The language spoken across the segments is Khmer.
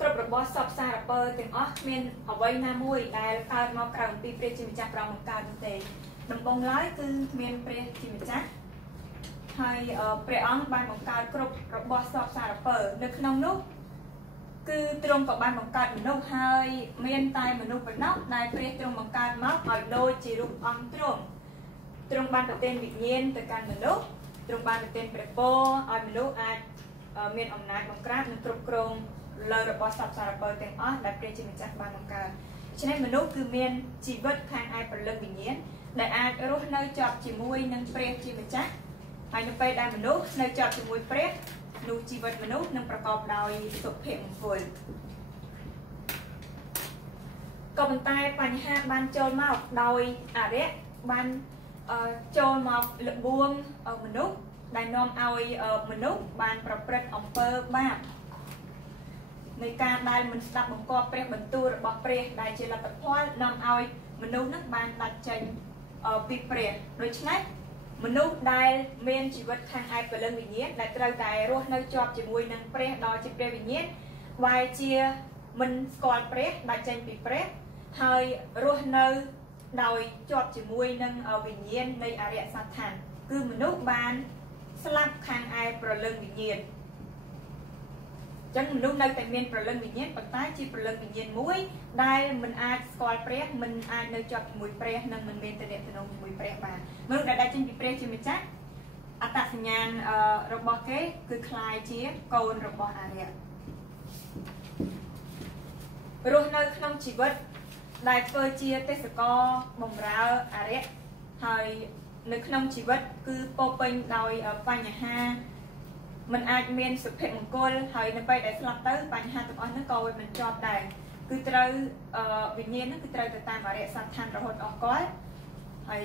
គ្រប់របស់សពសារពើទាំងអស់គ្មានអ្វីណាមួយដែលកើតមកក្រៅអំពីព្រះជាម្ចាស់ព្រះអង្គកើតទេដំបូងឡើយគឺមានព្រះជាម្ចាស់ហើយព្រះអង្គបានបង្កើតគ្រប់របស់សពសារពើនៅក្នុងនោះគឺទ្រង់ក៏បានបង្កើតមនុស្សហើយមានតែមនុស្សប៉ុណ្ណោះដែលព្រះទ្រង់បង្កើតមកឲ្យដូចជារូបអង្គទ្រង់បានប្រទានវិញ្ញាណទៅកាន់មនុស្សទ្រង់បានប្រទានព្រះពរឲ្យមនុស្សអាចមានអំណាចបង្ក្រាបនិងគ្រប់គ្រងលើរបស់សពសារពើទាំងអស់ដែលព្រះជាម្ចាស់បានបង្កើតដូច្នេះមនុស្សគឺមានជីវិតខាងឯព្រលឹងវិញ្ញាណដែលអាចរស់នៅជាប់ជាមួយនឹងព្រះជាម្ចាស់ហើយនៅពេលដែលមនុស្សនៅជាប់ជាមួយព្រះនោះជីវិតមនុស្សនឹងប្រកបដោយសុភមង្គលក៏ប៉ុន្តែបញ្ហាបានចូលមកដោយអរិយបានចូលមកលបួងមនុស្សដែលនាំឲ្យមនុស្សបានប្រព្រឹត្តអំពើបាបនៃការដែលមិនស្ដាប់បង្គាប់ព្រះបន្ទូលរបស់ព្រះដែលជាលទ្ធផលនាំឲ្យមនុស្សនឹងបានដាច់ចេញពីព្រះដូច្នេះមនុស្សដែលមានជីវិតខាងឯព្រលឹងវិញ្ញាណដែលត្រូវតែរស់នៅជាប់ជាមួយនឹងព្រះដ៏ជាព្រះវិញ្ញាណបែរជាមិនស្គាល់ព្រះដាច់ចេញពីព្រះហើយរស់នៅដោយជាប់ជាមួយនឹងវិញ្ញាណនៃអរិយសត្វឋានគឺមនុស្សបានស្លាប់ខាងឯព្រលឹងវិញ្ញាណចឹងមនុស្សនៅតែមានព្រលឹងវិញ្ញាណប៉ុន្តែជាព្រលឹងវិញ្ញាណមួយដែលមិនអាចស្គាល់ព្រះមិនអាចនៅជាប់ជាមួយព្រះនិងមិនមានទំនាក់ទំនងជាមួយព្រះបានមនុស្សដែលដាច់ចេញពីព្រះជាម្ចាស់អត្តសញ្ញាណរបស់គេគឺคล้ายជាកូនរបស់អរិយរស់នៅក្នុងជីវិតដែលធ្វើជាទេសកលបម្រើអរិយហើយនៅក្នុងជីវិតគឺពោពេញដោយបញ្ហាมันអាចមានសុភមង្គលហើយនៅពេលដែលស្លាប់ទៅបញ្ហាទាំងអស់ហ្នឹងក៏មិនជាប់ដែរគឺត្រូវវិញ្ញាណហ្នឹងគឺត្រូវទៅតាមអរិយសត្វឋានរហូតអស់កលហើយ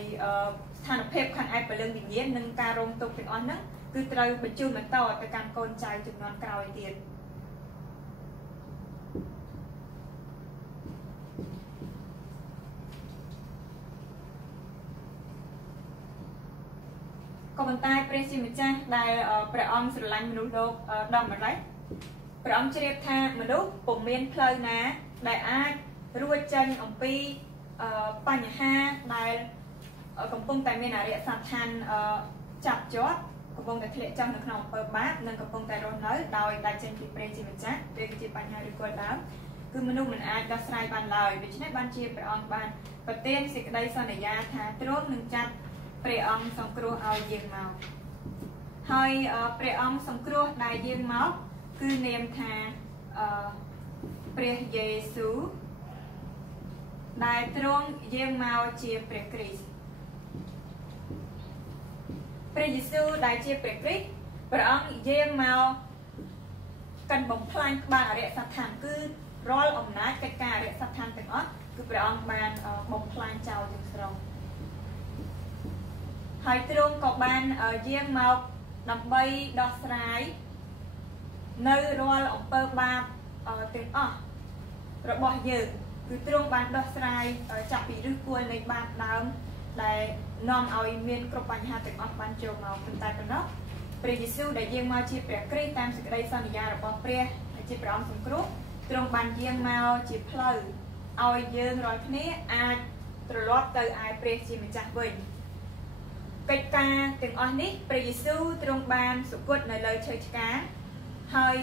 ស្ថានភាពខាងឯព្រលឹងវិញ្ញាណនិងការរងទុក្ខទាំងអស់ហ្នឹងគឺត្រូវបញ្ជូនបន្តទៅកាន់កូនចៅជំនាន់ក្រោយទៀតក៏ប៉ុន្តែព្រះជាម្ចាស់ដែលព្រះអង្គស្រឡាញ់មនុស្សលោកដល់ម្ល៉េះព្រះអង្គជ្រាបថាមនុស្សពុំមានផ្លូវណាដែលអាចរួចចេញអំពីបញ្ហាដែលកំពុងតែមានអរិយសត្វឋានចាប់ជាប់កំពុងតែធ្លាក់ចុះនៅក្នុងអំពើបាបនិងកំពុងតែរស់នៅដោយដាច់ចេញពីព្រះជាម្ចាស់វាគឺជាបញ្ហាឬគល់ដើមគឺមនុស្សមិនអាចដោះស្រាយបានឡើយដូច្នេះបានជាព្រះអង្គបានប្រទានសេចក្តីសន្យាថាទ្រង់នឹងចាត់ព្រះអង្គសង្គ្រោះឲ្យយើងមកហើយព្រះអង្គសង្គ្រោះដែលយើងមកគឺនាមថាព្រះយេស៊ូវដែលទ្រង់យើងមកជាព្រះគ្រីស្ទព្រះយេស៊ូវដែលជាព្រះគ្រីស្ទព្រះអង្គយើងមកកាន់បំផ្លាញក្បាលអរិយសត្វឋានគឺរាល់អំណាចកិច្ចការអរិយសត្វឋានទាំងអស់គឺព្រះអង្គបានបំផ្លាញចោលទាំងស្រុងហើយទ្រង់ក៏បានយាងមកដើម្បីដោះស្រាយនៅរាល់អំពើបាបទាំងអស់របស់យើងគឺទ្រង់បានដោះស្រាយចាប់ពីឫសគល់នៃបាបដើមដែលនាំឲ្យមានគ្រប់បញ្ហាទាំងអស់បានចូលមកប៉ុន្តែប៉ុណ្ណោះព្រះយេស៊ូវដែលយាងមកជាព្រះគ្រីស្ទតាមសេចក្តីសន្យារបស់ព្រះហើយជាព្រះអង្គសង្គ្រោះទ្រង់បានយាងមកជាផ្លូវឲ្យយើងរាល់គ្នាអាចត្រឡប់ទៅឯព្រះជាម្ចាស់វិញកិច្ចការទាំងអស់នេះព្រះយេស៊ូវទ្រង់បានសុគតនៅលើឈើឆ្កាងហើយ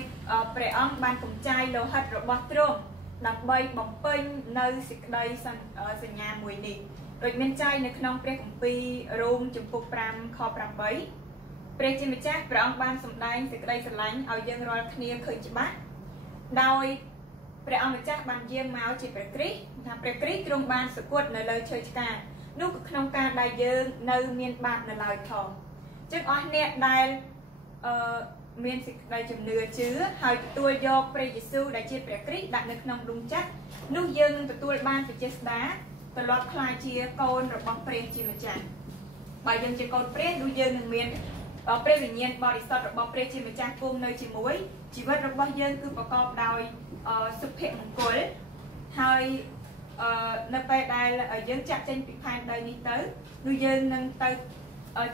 ព្រះអង្គបានកម្ចាយលោហិតរបស់ទ្រង់ដើម្បីបំពេញនៅសេចក្តីសញ្ញាមួយនេះដូចមានចែងនៅក្នុងព្រះគម្ពីររ៉ូមជំពូក5ខ8ព្រះជាម្ចាស់ព្រះអង្គបានសម្ដែងសេចក្តីស្រឡាញ់ឲ្យយើងរាល់គ្នាឃើញច្បាស់ដោយព្រះអង្គម្ចាស់បានយាងមកជាព្រះគ្រីស្ទថាព្រះគ្រីស្ទទ្រង់បានសុគតនៅលើឈើឆ្កាងនោះក៏ក្នុងការដែលយើងនៅមានបាបនៅឡើយផងចឹងអស់អ្នកដែលមានសេចក្តីជំនឿជឿហើយទទួលយកព្រះយេស៊ូវដែលជាព្រះគ្រីស្ទដាក់នៅក្នុងដួងចិត្តនោះយើងនឹងទទួលបានវិជាស្ដាត្រឡប់ក្លាយជាកូនរបស់ព្រះជាម្ចាស់បើយើងជាកូនព្រះនោះយើងនឹងមានព្រះវិញ្ញាណបរិសុទ្ធរបស់ព្រះជាម្ចាស់គង់នៅជាមួយជីវិតរបស់យើងគឺប្រកបដោយសុភមង្គលហើយនៅពេលដែលយើងចាក់ចេញពីផែនដីនេះទៅនោះយើងនឹងទៅ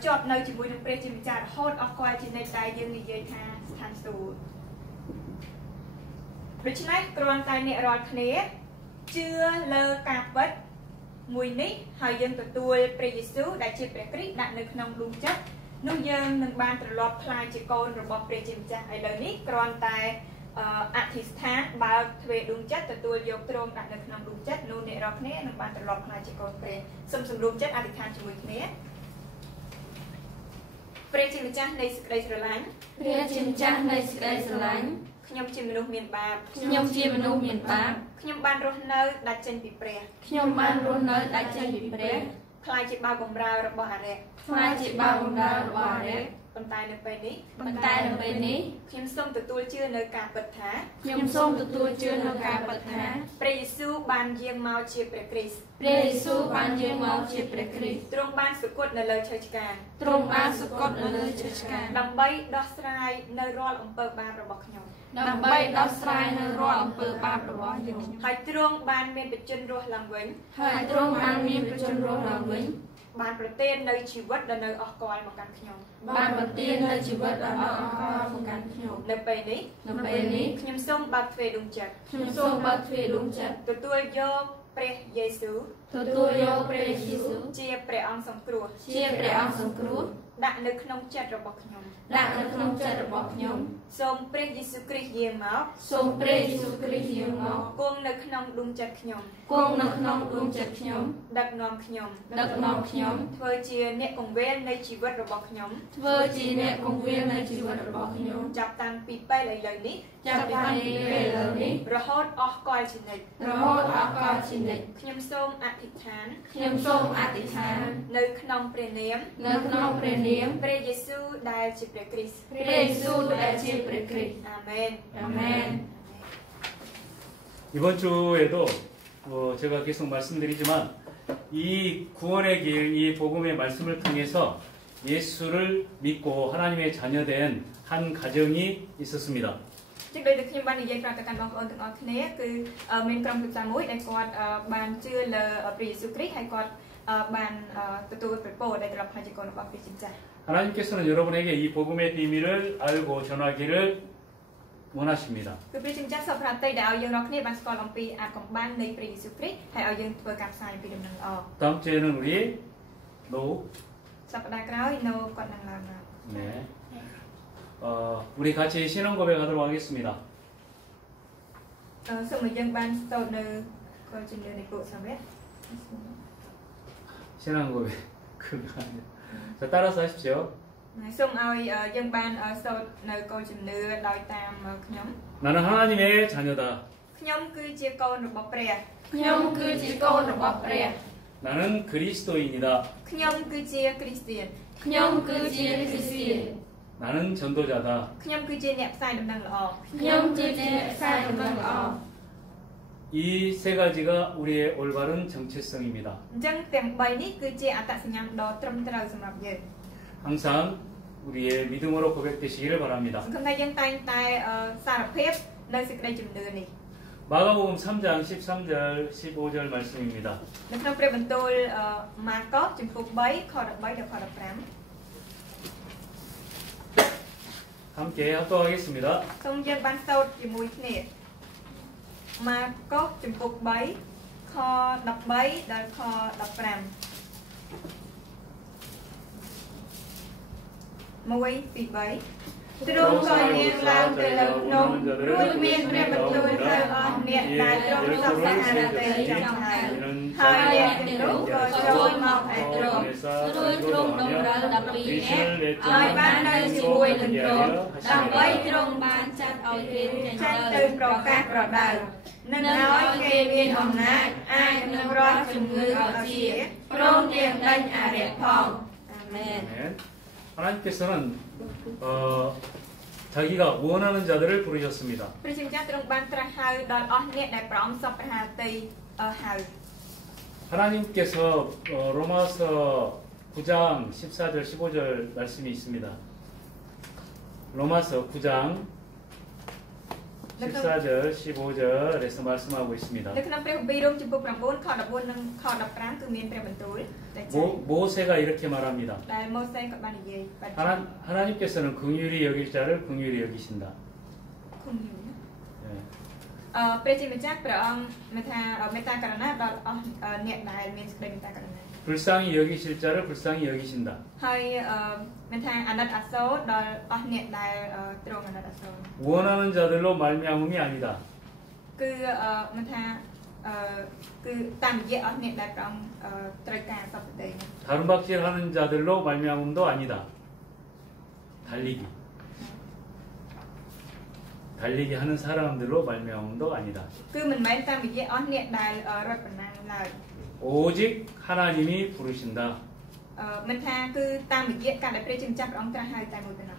ជាប់នៅជាមួយនឹងព្រះជាម្ចាស់រហូតអស់កលជានិច្ចដែលយើងនិយាយថាស្ថានសួគ៌ ដូច្នេះគ្រាន់តែអ្នករាល់គ្នាជឿលើការពិតមួយនេះហើយយើងទទួលព្រះយេស៊ូវដែលជាព្រះគ្រីស្ទដាក់នៅក្នុងដួងចិត្តនោះយើងនឹងបានត្រឡប់ក្លាយជាកូនរបស់ព្រះជាម្ចាស់ឥឡូវនេះគ្រាន់តែអធិស្ឋានបើកទ្វេដួងចិត្តទទួលយកទ្រង់ដាក់នៅក្នុងដួងចិត្តនោះអ្នករាល់គ្នានឹងបានត្រឡប់ក្លាយជាកូនព្រះសូមសម្រុំចិត្តអធិស្ឋានជាមួយគ្នាព្រះជាម្ចាស់នៃសេចក្តីស្រឡាញ់ព្រះជាម្ចាស់នៃសេចក្តីស្រឡាញ់ខ្ញុំជាមនុស្សមានបាបខ្ញុំជាមនុស្សមានបាបខ្ញុំបានរស់នៅដាច់ចេញពីព្រះខ្ញុំបានរស់នៅដាច់ចេញពីព្រះខ្លាចជាបាវបម្រើរបស់អរិយខ្លាចជាបាវបម្រើរបស់អរិយប៉ុន្តែនៅពេលនេះខ្ញុំសូមទទួលជឿនៅការពិតថាខ្ញុំសូមទទួលជឿនៅការពិតថាព្រះយេស៊ូវបានយាងមកជាព្រះគ្រីស្ទព្រះយេស៊ូវបានយាងមកជាព្រះគ្រីស្ទទ្រង់បានសុគតនៅលើឈើឆ្កាងទ្រង់បានសុគតនៅលើឈើឆ្កាងដើម្បីដោះស្រាយនៅរាល់អំពើបាបរបស់ខ្ញុំដើម្បីដោះស្រាយនៅរាល់អំពើបាបរបស់ខ្ញុំហើយទ្រង់បានមានបជនរស់ឡើងវិញហើយទ្រង់បានមានបជនរស់ឡើងវិញបានប្រទាននៅជីវិតដ៏នៅអស់កលមកកាន់ខ្ញុំបានប្រទាននៅជីវិតដ៏អស់កលមកកាន់ខ្ញុំនៅពេលនេះខ្ញុំសូមបើកទ្វេដួងចិត្តខ្ញុំសូមបើកទ្វេដួងចិត្តទទួលយកព្រះយេស៊ូវទទួលយកព្រះយេស៊ូវជាព្រះអង្គសង្គ្រោះជាព្រះអង្គសង្គ្រោះដាក់នៅក្នុងចិត្តរបស់ខ្ញុំដាក់នៅក្នុងចិត្តរបស់ខ្ញុំសូមព្រះយេស៊ូវគ្រីស្ទយាងមកសូមព្រះយេស៊ូវគ្រីស្ទយាងមកគង់នៅក្នុងដួងចិត្តខ្ញុំគង់នៅក្នុងដួងចិត្តខ្ញុំដឹកនាំខ្ញុំធ្វើជាអ្នកកង្វេលនៃជីវិតរបស់ខ្ញុំធ្វើជាអ្នកកង្វេលនៃជីវិតរបស់ខ្ញុំចាប់តាំងពីពេលឥឡូវនេះរហូតអស់កលជានិច្ចខ្ញុំសូមអធិដ្ឋាននៅក្នុងព្រះនាមព្រះយេស៊ូវដែលជាព្រះគ្រីស្ទអាមែន이번 주에도 제가 계속 말씀드리지만 이 구원의 길, 이 복음의 말씀을 통해서 예수를 믿고 하나님의 자녀된 한 가정이 있었습니다. ចឹងដូចខ្ញុំបាននិយាយប្រាប់ទៅកាន់បងប្អូនទាំងអស់គ្នាគឺមានក្រុមគ្រួសារមួយដែលគាត់បានជឿលើព្រះយេស៊ូវគ្រីស្ទហើយគាត់បានទទួលព្រះពរដែលត្រឡប់មកជាកូនរបស់ព្រះជាម្ចាស់ 하나님께서는 여러분에게 이 복음의 비밀을 알고 전하기를 원하십니다. គឺព្រះជាម្ចាស់សូមប្រាថ្នាដែលឲ្យយើងរាល់គ្នាបានស្គាល់អំពីអាកំបាំងនៃព្រះយេស៊ូវគ្រីស្ទហើយឲ្យយើងធ្វើការផ្សាយអំពីដំណឹងល្អ 다음 주에는 우리 노 សប្តាហ៍ក្រោយនៅគាត់នឹងឡើងមក 네. 우리 같이 신앙 고백하도록 하겠습니다. សូមឲ្យយើងបានស្ទើរនៅគោលជំនឿនៃពួកសាវក 신앙 고백 그거 아니에요. 자, 따라서 하십시오. សូមឲ្យយើងបានស្ទើរនៅគោលជំនឿដោយតាមខ្ញុំ 나는 하나님의 자녀다. ខ្ញុំគឺជាកូនរបស់ព្រះ ខ្ញុំគឺជាកូនរបស់ព្រះ 나는 그리스도인이다. ខ្ញុំគឺជាគ្រីស្ទាន ខ្ញុំគឺជាគ្រីស្ទាន 나는 전도자다. ខ្ញុំគឺជាអ្នកផ្សាយដំណឹងល្អ ខ្ញុំជាអ្នកផ្សាយដំណឹងល្អ 이 세 가지가 우리의 올바른 정체성입니다. អញ្ចឹងទាំង3នេះគឺជាអត្តសញ្ញាណដ៏ត្រឹមត្រូវសម្រាប់យើង 항상 우리의 믿음으로 고백되시기를 바랍니다. សង្ឃឹមថាយើងតែងតែសារភាពនៅសេចក្តីជំនឿនេះ 마가복음 3장 13절 15절 말씀입니다. នៅក្នុងព្រះបន្ទូលម៉ាកុសជំពូក3ខ13ដល់ខ15 함께 합독하겠습니다. សូមយើងបានសូត្រជាមួយគ្នាម៉ាកុសជំពូក3ខ13ដល់ខ15 1 2 3 ទ្រង់ក៏យាងឡើងទៅលើភ្នំរួចមានព្រះបន្ទូលទៅអស់អ្នកដែលទ្រង់សព្វសហរតីចំហើយហើយអ្នកទាំងនោះក៏ចូលមកឯទ្រង់រួចទ្រង់តម្រូវ12នាក់ឲ្យបាននៅជាមួយនឹងទ្រង់ដើម្បីទ្រង់បានចាត់ឲ្យគេចេញទៅប្រកាសប្រដៅនិងឲ្យគេមានអំណាចអាចនឹងរាល់ជំងឺឲ្យជាព្រមទាំងដេញអរិយផងអាមែន 하나님께서는 자기가 원하는 자들을 부르셨습니다. ព្រះជាម្ចាស់ទ្រង់បានត្រាស់ហៅដល់អស់អ្នកដែលព្រះអង្គសពប្រហាតីហៅ 하나님께서 로마서 9장 14절 15절 말씀이 있습니다. 로마서 9장 14절 15절에서 말씀하고 있습니다. នៅក្នុងព្រះគម្ពីររ៉ូមជំពូក9ខ14និងខ15គឺមានព្រះបន្ទូលតែចែង 모세가 이렇게 말합니다. ដែលម៉ូសេក៏បាននិយាយ 하나님께서는 긍휼히 여길 자를 긍휼히 여기신다. 긍휼. 네. ព្រះជាម្ចាស់ព្រះអង្គមានថាមេត្តាករុណាដល់អស់អ្នកដែលមានសេចក្តីមេត្តាករុណា 불쌍히 여기실 자를 불쌍히 여기신다. ហើយមានថាអាណិតអាសូរដល់អស់អ្នកដែលទ្រង់អាណិតអាសូរ 원하는 자들로 말미암음이 아니다. គឺមានថាគឺតាមរយៈអស់អ្នកដែលព្រះអង្គត្រូវការសពតិ 다름박질하는 자들로 말미암음도 아니다. 달리기 하는 사람들로 말미암음도 아니다. គឺមិនមែនតាមរយៈអស់អ្នកដែលរត់ប្រណាំងឡើយ 오직 하나님이 부르신다. មិនថាគឺតាមរយៈការដែលព្រះជាម្ចាស់ព្រះអង្គត្រាស់ហៅតែមួយប៉ុណ្ណោះ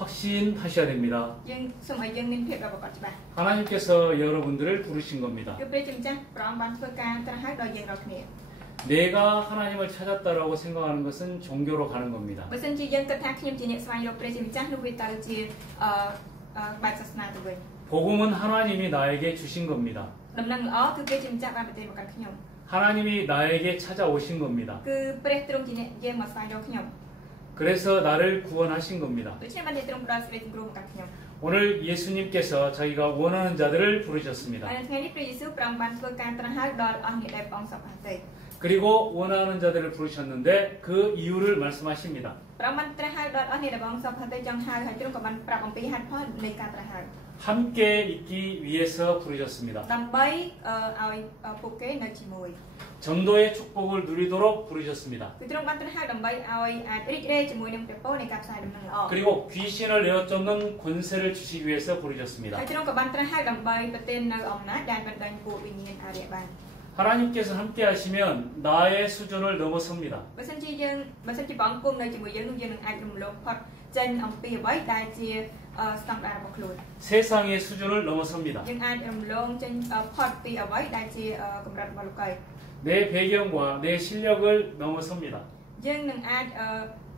확신하셔야 됩니다. យើងសូមឲ្យយើងមានភាពប្រកបច្បាស់ 하나님께서 여러분들을 부르신 겁니다. គឺព្រះជាម្ចាស់ព្រះអង្គបានធ្វើការត្រាស់ហៅដល់យើងរាល់គ្នា 내가 하나님을 찾았다라고 생각하는 것은 종교로 가는 겁니다. បើសិនជាយើងគិតថាខ្ញុំជាអ្នកស្វែងរកព្រះជាម្ចាស់នោះវាទៅជាបែបសាសនាទៅវិញ 복음은 하나님이 나에게 주신 겁니다. ដំណឹងល្អគឺព្រះជាម្ចាស់បានប្រទានមកកាន់ខ្ញុំ 하나님이 나에게 찾아오신 겁니다. គឺព្រះទ្រង់ជាអ្នកយាងមកស្វែងរកខ្ញុំ 그래서 나를 구원하신 겁니다. ដូច្នេះបានទ្រង់ផ្ដល់សេចក្តីសង្គ្រោះមកកាន់ខ្ញុំ 오늘 예수님께서 자기가 원하는 자들을 부르셨습니다. ហើយនៅថ្ងៃនេះព្រះយេស៊ូវព្រះអង្គបានធ្វើការត្រាស់ហៅដល់អស់អ្នកដែលព្រះអង្គសពហត្ថិ 그리고 원하는 자들을 부르셨는데 그 이유를 말씀하십니다. ព្រះអង្គបានត្រាស់ហៅដល់អស់អ្នកដែលព្រះអង្គសពហត្ថិចង់ហៅហើយទ្រង់ក៏បានប្រាប់អំពីហេតុផលនៃការត្រាស់ហៅ 함께 있기 위해서 부르셨습니다. ដើម្បីឲ្យពួកគេនៅជាមួយ 전도의 축복을 누리도록 부르셨습니다. គឺទ្រង់បានត្រាស់ហៅដើម្បីឲ្យអាចរីករាយជាមួយនឹងព្រះពរនៃការផ្សាយដំណឹងល្អ 그리고 귀신을 내어쫓는 권세를 주시기 위해서 부르셨습니다. ហើយទ្រង់ក៏បានត្រាស់ហៅដើម្បីប្រទាននៅអំណាចដែលបណ្ដាញពួកវិញ្ញាណអារ្យបាន 하나님께서 함께 하시면 나의 수준을 넘어섭니다. បើសិនជាព្រះអង្គគង់នៅជាមួយយើងនោះយើងនឹងអាចរំលងផុតចេញអំពីអ្វីដែលជាស្តង់ដាររបស់ខ្លួន 세상의 수준을 넘어섭니다. យើងអាចរំលងចេញផុតពីអ្វីដែលជាកម្រិតរបស់លោកី 내 배경과 내 실력을 넘어섭니다. យើងនឹងអាច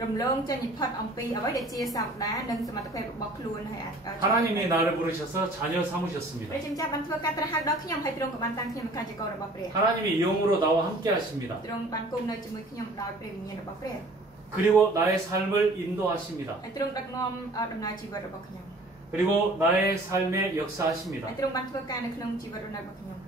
រំលងចេញផុតអំពីអ្វីដែលជាសក្តានិងសមត្ថភាពរបស់ខ្លួនហើយអាច 하나님이 나를 부르셔서 자녀 삼으셨습니다. ព្រះជាម្ចាស់បានធ្វើការត្រាស់ហៅដល់ខ្ញុំហើយទ្រង់ក៏បានតាំងខ្ញុំមកជាកូនរបស់ព្រះ 하나님이 영으로 나와 함께 하십니다. ទ្រង់បានគង់នៅជាមួយខ្ញុំដោយព្រះវិញ្ញាណរបស់ព្រះ 그리고 나의 삶을 인도하십니다. ហើយទ្រង់ដឹកនាំដំណើរជីវិតរបស់ខ្ញុំ 그리고 나의 삶에 역사하십니다. ហើយទ្រង់បានធ្វើការនៅក្នុងជីវិតរបស់ខ្ញុំ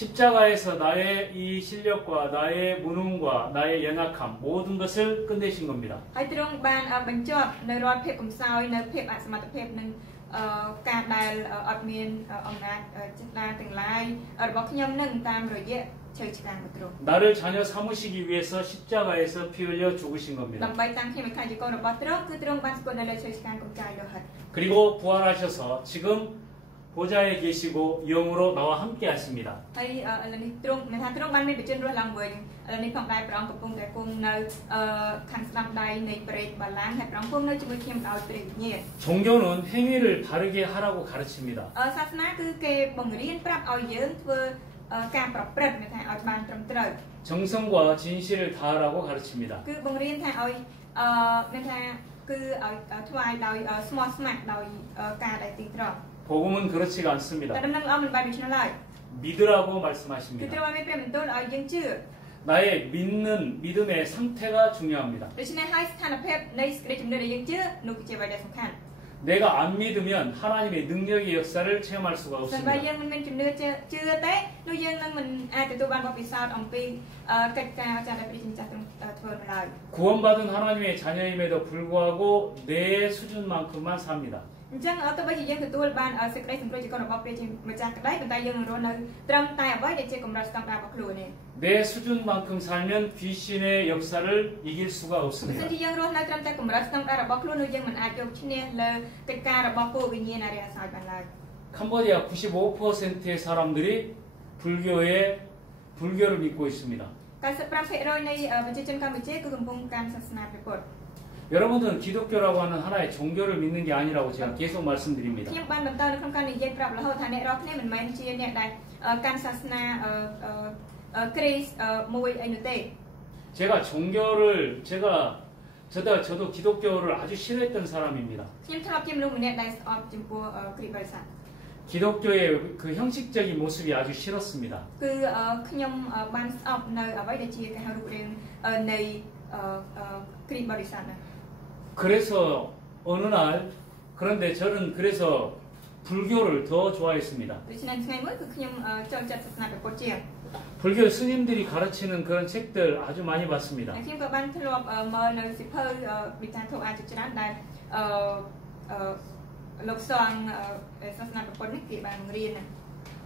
십자가에서 나의 이 실력과 나의 무능과 나의 연약함 모든 것을 끝내신 겁니다. ហើយទ្រង់បានបញ្ចប់នៅរាល់ភាពកំសោយនៅភាពអសមត្ថភាពនិងការដែលអត់មានអំណាចចិត្តដាទាំងឡាយរបស់ខ្ញុំនឹងតាមរយៈឈើឆ្កាងរបស់ទ្រង់ 나를 자녀 삼으시기 위해서 십자가에서 피 흘려 죽으신 겁니다. ដើម្បីតាំងខ្ញុំឲ្យជាកូនរបស់ទ្រង់គឺទ្រង់បានស្គាល់នៅលើឈើឆ្កាងកូនកាយលោហិត 그리고 부활하셔서 지금 보좌에 계시고 영으로 나와 함께 하십니다. ហើយឥឡូវនេះទ្រង់មានថាទ្រង់បានមានបជនរស់ឡើងវិញឥឡូវនេះផងដែរព្រះអង្គកំពុងតែគង់នៅខាងស្ដាំដៃនៃព្រះរាជបល្ល័ង្កហើយព្រះអង្គគង់នៅជាមួយខ្ញុំដោយព្រះវិញ្ញាណ 종교는 행위를 바르게 하라고 가르칩니다. សាសនាគឺគេបង្រៀនប្រាប់ឲ្យយើងធ្វើការប្រព្រឹត្តមានថាឲ្យបានត្រឹមត្រូវ 정성과 진실을 다하라고 가르칩니다. គឺបង្រៀនថាឲ្យមានថាគឺឲ្យថ្វាយដោយស្មោះស្ម័គ្រដោយការដែលទីត្រង់ 복음은 그렇지가 않습니다. តែដំណឹងល្អមិនបែបដូច្នោះឡើយ 믿으라고 គឺ 말씀하십니다. ត្រូវឲ្យមានព្រះបន្ទូលឲ្យយើងជឿ 나의 믿는 믿음의 상태가 중요합니다. ដូច្នេះហើយស្ថានភាពនៃសេចក្តីជំនឿដែលយើងជឿនោះគឺជាអ្វីដែលសំខាន់ 내가 안 믿으면 하나님의 능력의 역사를 체험할 수가 តែបើ 없습니다. យើងមិនមានជំនឿជឿទេនោះយើងនឹងមិនអាចទទួលបានបទពិសោធន៍អំពីកិច្ចការចាស់ដែលព្រះជាម្ចាស់ទ្រង់ធ្វើមកឡើយ 구원받은 하나님의 자녀임에도 불구하고 내 수준만큼만 삽니다. អញ្ចឹងទោះបីជាយើងទទួលបានសេចក្តីសង្គ្រោះជាកូនរបស់ព្រះជាម្ចាស់ក្តីប៉ុន្តែយើងនឹងរស់នៅត្រឹមតែអ្វីដែលជាកម្រិតស្តង់ដាររបស់ខ្លួនទេ 내 수준만큼 살면 귀신의 역사를 이길 수가 បើ 없습니다. សិនជាយើងរស់នៅត្រឹមតែកម្រិតស្តង់ដាររបស់ខ្លួននោះយើងមិនអាចយកឈ្នះលើកិច្ចការរបស់ពួកវិញ្ញាណអារ្យអាស្រ័យបានឡើយ 캄보디아 95%의 사람들이 불교를 믿고 있습니다. 95% នៃប្រជាជនកម្ពុជាគឺកំពុងកាន់សាសនាព្រះពុទ្ធ 여러분들은 기독교라고 하는 하나의 종교를 믿는 게 아니라고 제가 계속 말씀드립니다. ខ្ញុំបានបន្តនៅក្នុងការនិយាយប្រាប់រហូតថាអ្នករាល់គ្នាមិនមែនជាអ្នកដែលកាន់សាសនាគ្រីស្ទមួយអីនោះទេ 저도 기독교를 아주 싫어했던 사람입니다. ខ្ញុំធ្លាប់ជាមនុស្សម្នាក់ដែលស្អប់ចំពោះគ្រីស្ទបរិស័ទ 기독교의 그 형식적인 모습이 아주 싫었습니다. គឺខ្ញុំបានស្អប់នៅអ្វីដែលជាគេហៅរូបរាងនៃគ្រីស្ទបរិស័ទ 그래서 어느 날 그런데 저는 그래서 불교를 더 좋아했습니다. ដូច្នេះថ្ងៃមួយគឺខ្ញុំចូលចិត្តសាសនាព្រះពុទ្ធជាង 불교 스님들이 가르치는 그런 책들 아주 많이 봤습니다. ហើយខ្ញុំក៏បានធ្លាប់មើលនៅសៀវភៅវិទ្យាធុអាជាច្រើនដែលលោកសង្ឃសាសនាព្រះពុទ្ធនេះគេបានបង្រៀន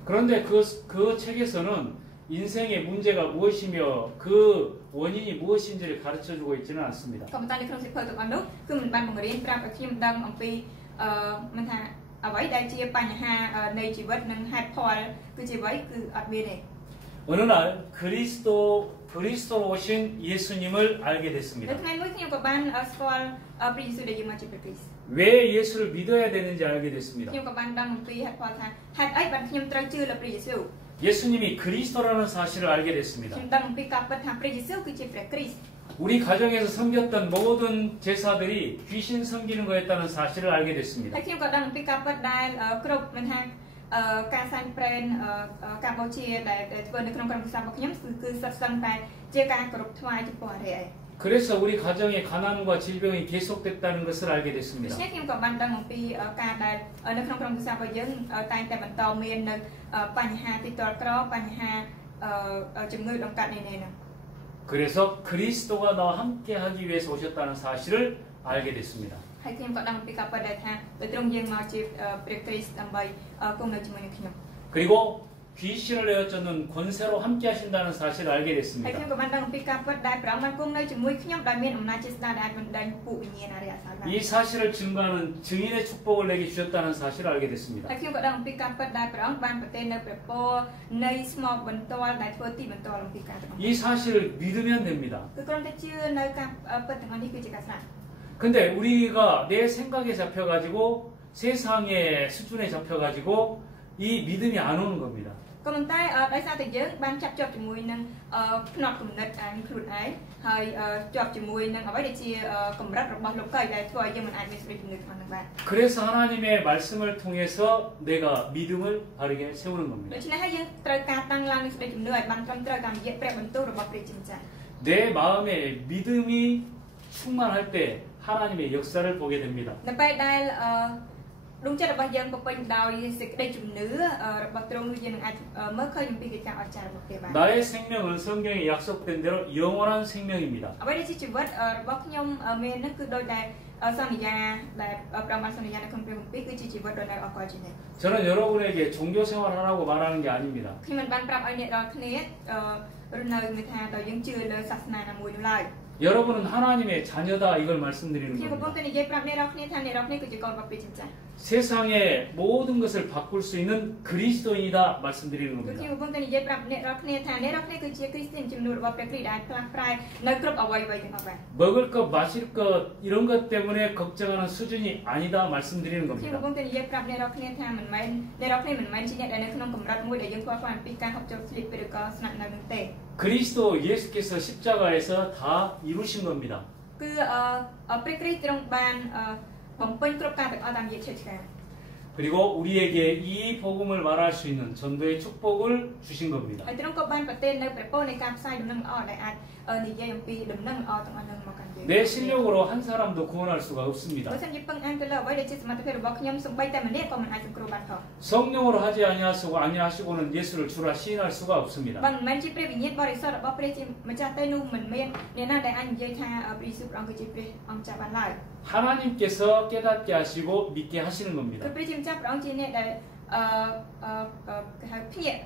그런데 그 책에서는 인생의 문제가 무엇이며 그 원인이 무엇인지를 가르쳐주고 있지는 않습니다. ក៏ប៉ុន្តែនៅក្នុងសៀវភៅទាំងអស់នោះគឺមិនបានបង្រៀនប្រាប់ឲ្យខ្ញុំដឹងអំពីមិនថាអ្វីដែលជាបញ្ហានៃជីវិតនិងហេតុផលគឺជាអ្វីគឺអត់មានទេ 어느 날 그리스도로 오신 예수님을 알게 នៅ 됐습니다. ថ្ងៃមួយខ្ញុំក៏បានស្គាល់ព្រះយេស៊ូវដែលយើងមកជាព្រះគ្រីស្ទ 왜 예수를 믿어야 되는지 알게 됐습니다. ខ្ញុំក៏បានដឹងអំពីហេតុផលថាហេតុអីបានខ្ញុំត្រូវជឿលើព្រះយេស៊ូវ 예수님이 그리스도라는 사실을 알게 됐습니다. ខ្ញុំដឹងអំពីការពិតថាព្រះយេស៊ូវគឺជាព្រះគ្រីស្ទ 우리 가정에서 섬겼던 모든 제사들이 귀신 섬기는 거였다는 사실을 알게 ហើ 됐습니다. យខ្ញុំក៏ដឹងអំពីការពិតដែលគ្រប់មិនថាការសាញ់ប្រេនការបូជាដែលធ្វើនៅក្នុងក្រុមគ្រួសាររបស់ខ្ញុំគឺសិតសឹងតែជាការគោរពថ្វាយចំពោះអរិយឯង 그래서 우리 가정에 가난과 질병이 계속됐다는 것을 알게 ដូ 됐습니다. ច្នេះខ្ញុំក៏បានដឹងអំពីការដែលនៅក្នុងក្រុមគ្រួសាររបស់យើងតែងតែបន្តមាននៅបញ្ហាទីតលក្របញ្ហាជំងឺដង្កាត់នេះហ្នឹង 그래서 그리스도가 나와 함께 하기 위해서 오셨다는 사실을 알게 됐습니다. ហើយខ្ញុំក៏ដឹងអំពីការពិតដែលថាដោយត្រង់យើងមកជាព្រះគ្រីស្ទដើម្បីគង់នៅជាមួយនឹងខ្ញុំ 그리고 귀신을 내어쫓는 권세로 함께 하신다는 사실을 알게 ហើយ 됐습니다. ខ្ញុំក៏បានដឹងអំពីការពិតដែលព្រះអង្គបានគង់នៅជាមួយខ្ញុំដោយមានអំណាចជាស្ដេចដែលអាចបណ្ដេញពួកវិញ្ញាណអរិយអសង្ខ 이 사실을 증거하는 증인의 축복을 내게 주셨다는 사실을 알게 됐습니다. ហើយខ្ញុំក៏ដឹងអំពីការពិតដែលព្រះអង្គបានប្រទាននៅព្រះពរនៃស្មោកបន្ទាល់ដែលធ្វើទីបន្ទាល់អំពីការទាំងអស់ 이 사실을 믿으면 됩니다. គឺគ្រាន់តែជឿនៅការពិតទាំងអស់នេះគឺជាការស្លាប់ 근데 우리가 내 생각에 잡혀가지고 세상의 수준에 잡혀가지고 이 믿음이 안 오는 겁니다. ក៏ប៉ុន្តែដោយសារតែយើងបានចាប់ជាប់ជាមួយនឹងផ្នត់គំនិតខ្លួនឯងហើយជាប់ជាមួយនឹងអ្វីដែលជាកម្រិតរបស់លោកីដែលធ្វើឲ្យយើងមិនអាចមានសេចក្តីជំនឿក្នុងនឹងបាន 그래서 하나님의 말씀을 통해서 내가 믿음을 바르게 세우는 ដូ 겁니다. ច្នេះហើយយើងត្រូវការតាំងឡើងនូវសេចក្តីជំនឿឲ្យបានត្រឹមត្រូវតាមរយៈព្រះបន្ទូលរបស់ព្រះជាម្ចាស់ 내 마음에 믿음이 충만할 때 하나님의 역사를 보게 됩니다. នៅពេលដែលដួងចិត្តរបស់យើងបំពេញដោយសេចក្តីជំនឿរបស់ទ្រង់នោះយើងនឹងអាចមើលឃើញអំពីកិច្ចការអស្ចារ្យរបស់ព្រះបាន 나의 생명은 성경에 약속된 대로 영원한 생명입니다. អ្វីដែលជាជីវិតរបស់ខ្ញុំមាននោះគឺដោយដែលសន្យាដែលព្រះបានសន្យានៅក្នុងព្រះគម្ពីរគឺជាជីវិតដ៏នៅអកលជានិច្ច 저는 여러분에게 종교 생활하라고 말하는 게 아닙니다. ខ្ញុំមិនបានប្រាប់ឲ្យអ្នករាល់គ្នារស់នៅមួយថាដោយយើងជឿលើសាសនាណាមួយនោះឡើយ 여러분은 하나님의 자녀다 이걸 말씀드리는 ខ្ញុំកំពុង 겁니다. តែនិយាយប្រាប់អ្នករាល់គ្នាថាអ្នករាល់គ្នាគឺជាកូនរបស់ព្រះជាម្ចាស់ 세상의 모든 것을 바꿀 수 있는 그리스도인이다 말씀드리는 គឺខ្ញុំ 겁니다. កំពុងតែនិយាយប្រាប់អ្នករាល់គ្នាថាអ្នករាល់គ្នាគឺជាគ្រីស្ទានជំនួសរបស់ព្រះគ្រីស្ទដែលផ្លាស់ប្រែនៅគ្រប់អ្វីៗទាំងអស់បាទ 먹을 것, 마실 것 이런 것 때문에 걱정하는 수준이 아니다 말씀드리는 ខ្ញុំកំ 겁니다. ពុងតែនិយាយប្រាប់អ្នករាល់គ្នាថាមិនមែនអ្នករាល់គ្នាមិនមែនជាអ្នកដែលនៅក្នុងកម្រិតមួយដែលយើងខ្វល់ខ្វាយអំពីការហូបចុកស្លៀកពេលឬក៏ស្នាក់នៅនឹងទេ 그리스도 예수께서 십자가에서 다 이루신 겁니다. គឺព្រះគ្រីស្ទទ្រង់បានបំពេញគ្រប់ការទាំងអស់តាមរយៈឈើឆ្កាង 그리고 우리에게 이 복음을 말할 수 있는 전도의 축복을 주신 겁니다. ហើយទ្រង់ក៏បានប្រទាននៅព្រះពរនៃការផ្សាយដំណឹងល្អដែលអាចនិយាយអំពីដំណឹងល្អទាំងអស់នោះមកកាន់យើង 내 실력으로 한 사람도 구원할 수가 없습니다. បើសិនជាពឹងអានទៅលើអ្វីដែលជាសមត្ថភាពរបស់ខ្ញុំសូម្បីតែម្នាក់ក៏មិនអាចសង្គ្រោះបានផង 성령으로 하지 아니하시고는 예수를 주라 시인할 수가 없습니다. បើមិនមែនជាព្រះវិញ្ញាណបរិសុទ្ធរបស់ព្រះជាម្ចាស់ទេនោះមិនមានអ្នកណាដែលអាចនិយាយថាព្រះយេស៊ូវព្រះអង្គគឺជាព្រះអង្គចាស់បានឡើយ 하나님께서 깨닫게 하시고 믿게 하시는 គឺ 겁니다. ព្រះជាម្ចាស់ព្រះអង្គជាអ្នកដែលគេហៅភ្ញាក់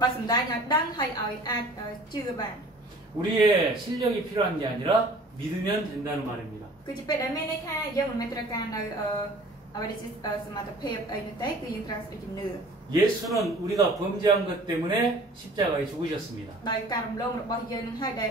បើសម្ដែងឲ្យដឹងហើយឲ្យអាចជឿបាន 우리의 실력이 필요한 게 아니라 믿으면 된다는 말입니다. គឺជាពេលដែលមានន័យថាយើងមិនមែនត្រូវការនៅអ្វីដែលជាសមត្ថភាពអីនោះទេគឺយើងត្រូវសេចក្តីជំនឿ 예수는 우리가 범죄한 것 때문에 십자가에 죽으셨습니다. ដោយការរំលងរបស់យើងនឹងហើយដែល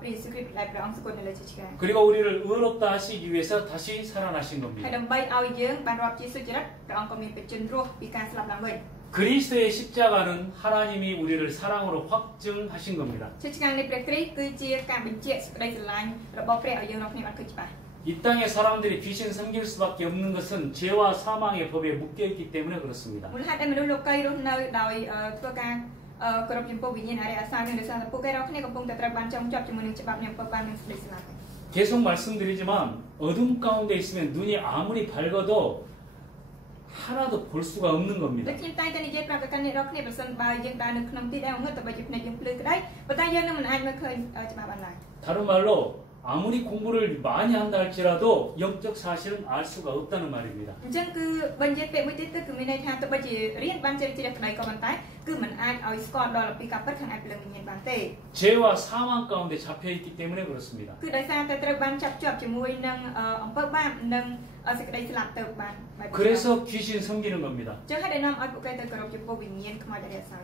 ព្រះយេស៊ូវគ្រីស្ទដែលព្រះអង្គសគត់នៅលើឈើឆ្កាង 그리고 우리를 의롭다 하시기 위해서 다시 살아나신 ហើយ 겁니다. ដើម្បីឲ្យយើងបានរាប់ជាសុចរិតព្រះអង្គក៏មានបជនរស់ពីការស្លាប់ឡើងវិញ 그리스도의 십자가는 하나님이 우리를 사랑으로 확증하신 겁니다. ឈើឆ្កាងនៃព្រះគ្រីស្ទគឺជាការបញ្ជាក់សេចក្តីស្រឡាញ់របស់ព្រះឲ្យយើងរាល់គ្នាបានឃើញច្បាស់ 이 땅의 사람들이 귀신 섬길 수밖에 없는 것은 죄와 사망의 법에 묶여있기 때문에 그렇습니다. មូលហេតុដែលមនុស្សលោកីរស់នៅដោយធ្វើការគោរពចំពោះវិញ្ញាណអរិយអសង្ខដោយសារតែពួកគេរាល់គ្នាកំពុងតែត្រូវបានចងជាប់ជាមួយនឹងច្បាប់នៃអំពើបាបនិងសេចក្តីស្លាប់ 계속 말씀드리지만 어둠 가운데 있으면 눈이 아무리 밝아도 하나도 볼 수가 없는 ដូច 겁니다. ខ្ញុំតែងតែនិយាយប្រាប់ទៅកាន់អ្នករាល់គ្នាប្រសិនបើយើងដើរនៅក្នុងទីដែលងងឹតទៅបើជាភ្នែកយើងភ្លឺក្តីប៉ុន្តែយើងនឹងមិនអាចមើលឃើញច្បាស់បានឡើយ 다른 말로 아무리 공부를 많이 한다 할지라도 영적 사실은 알 수가 없다는 말입니다. អញ្ចឹងគឺបើនិយាយពេលមួយទៀតទៅគឺមានន័យថាទៅបើជារៀនបានជ្រៅជ្រះក្តីក៏ប៉ុន្តែគឺមិនអាចឲ្យស្គាល់ដល់អំពីការពិតខាងឯព្រលឹងវិញ្ញាណបានទេ 죄와 사망 가운데 잡혀 있기 때문에 그렇습니다. គឺដោយសារតែត្រូវបានចាប់ជាប់ជាមួយនឹងអំពើបាបនិងសេចក្តីស្លាប់ទៅបាន 그래서 귀신 섬기는 겁니다. អញ្ចឹងហើយដែលនាំឲ្យពួកគេទៅគោរពចំពោះវិញ្ញាណខ្មោចដែលរក្សា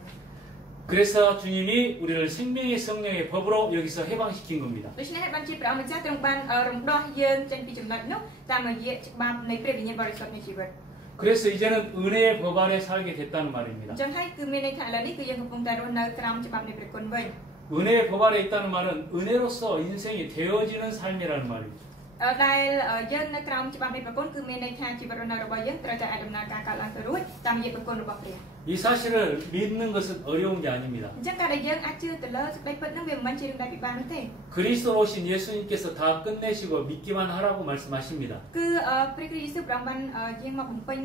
그래서 주님이 우리를 생명의 성령의 법으로 여기서 해방시킨 겁니다. ដូច្នេះហើយបានជាព្រះអង្គម្ចាស់ទ្រង់បានរំដោះយើងចេញពីចំណុចនោះតាមរយៈច្បាប់នៃព្រះវិញ្ញាណបរិសុទ្ធនៃជីវិត 그래서 이제는 은혜의 법 아래 살게 됐다는 អ 말입니다. ញ្ចឹងហើយគឺមានន័យថាឥឡូវនេះគឺយើងកំពុងតែរស់នៅក្រោមច្បាប់នៃព្រះគុណវិញ 은혜의 법 아래 있다는 말은 은혜로서 인생이 되어지는 삶이라는 말입니다. ដែលយើងនៅក្រោមច្បាប់នៃព្រះគុណគឺមានន័យថាជីវិតរស់នៅរបស់យើងត្រូវតែអាចដំណើរការកើតឡើងទៅរួចតាមរយៈព្រះគុណរបស់ព្រះ 이 사실을 믿는 것은 어려운 게 아닙니다. អញ្ចឹងការដែលយើងអាចជឿទៅលើសេចក្តីពិតហ្នឹងវាមិនមែនជារឿងដែលពិបាកនោះទេ 그리스도로 오신 예수님께서 다 끝내시고 믿기만 하라고 말씀하십니다. គឺព្រះគ្រីស្ទយេស៊ូវព្រះអង្គបានយាងមកបំពេញ